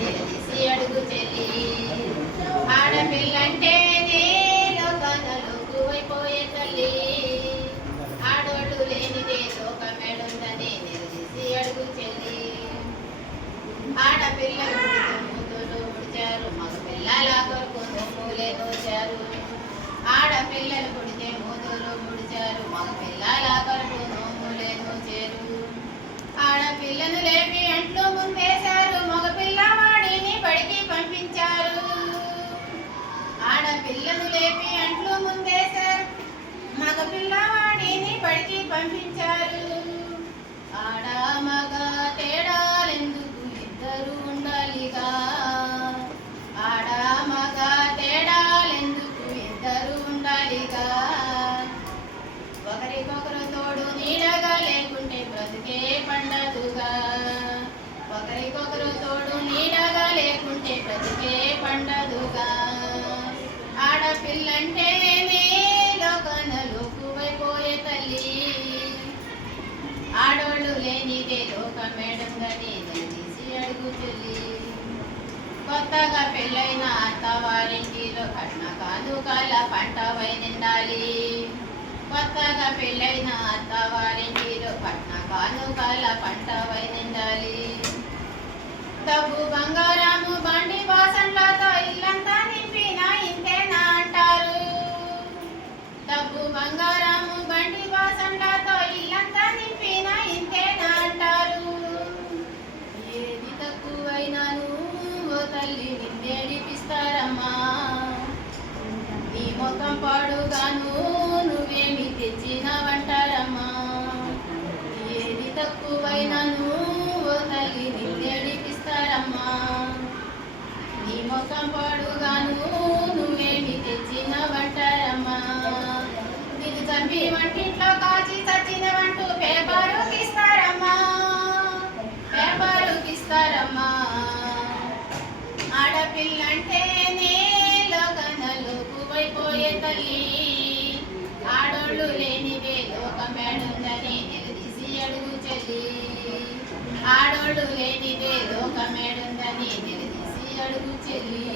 నిలదీసి అడుగు చెల్లి. ఆడపిల్లంటేనే లోకాలకు అయిపోయే తల్లి, ఆడోళ్ళు లేనిదే లోకమేడుందని నిలదీసి అడుగు చెల్లి. ఆడపిల్లలు ముద్దులు ముడిచారు, మగ పిల్లల కొరకు నొమ్ములే దోచారు. ఆడపిల్లలు పుడితే మూతులు ముడిచారు, మగ పిల్లల కొరకు నోములే దోచారు. ఆడపిల్లను లేపి అంట్లు ముందేశారు, మగ పిల్లవాడిని బడికి పంపించారు. ఆడపిల్లను లేపి అంట్లు ముందేశారు, మగ పిల్లవాడిని బడికి పంపించారు. ఆడ మగ తేడాలెందుకు ఇద్దరు ఉండాలిగా, ఆడ మగ తేడాలెందుకు ఇద్దరు ఉండాలిగా. ఒకరికొకరు తోడు నీడగా లేకుంటే బ్రతుకే పండదుగా, ఒకరికొకరు తోడు నీడగా లేకుంటే బ్రతుకే పండదుగా. ఆడపిల్లంటేనే లోకానలోకువైపోయే తల్లి, ఆడోళ్ళు లేనిదే లోకమేడుందని నిలదీసి అడుగు చెల్లి. కొత్తగా పెళ్ళైన అత్తవారింటిలో కట్న కానుకల పంటవై నిండాలి, కొత్తగా పెళ్ళైన అత్తవారింటిలో కట్న కానుకల పంటవై నిండాలి. డబ్బు బంగారము బండి వాసనలతో ఇల్లంతా నింపిన ఇంతేనా అంటారు, డబ్బు బంగారము బండి వాసనలతో ఇల్లంతా నింపిన ఇంతేనా అంటారు. ఏది తక్కువైనాను ఓ తల్లి నిన్నేడిపిస్తారమ్మా, నీ ముఖం పాడుగాను నువ్వేమి తెచ్చినవంటారమ్మా. ఏది తక్కువైనాను ఓ తల్లి నిన్నేడిపిస్తారమ్మా, నీ ముఖం పాడుగాను నువ్వేమి తెచ్చినవంటారమ్మా. నిన్ను చంపి వంటింట్లో కాచి చచ్చినవంటూ పేపరుకి ఇస్తారమ్మా, పేపరుకి ఇస్తారమ్మా. ఆడపిల్లంటేనే లోకనలోకువైపోయే తల్లి, ఆడోళ్ళు లేనిదే లోకమేడుందని నిలదీసి అడుగు చెల్లి. ఆడోళ్ళు లేనిదే లోకమేడుందని నిలదీసి అడుగు చెల్లి.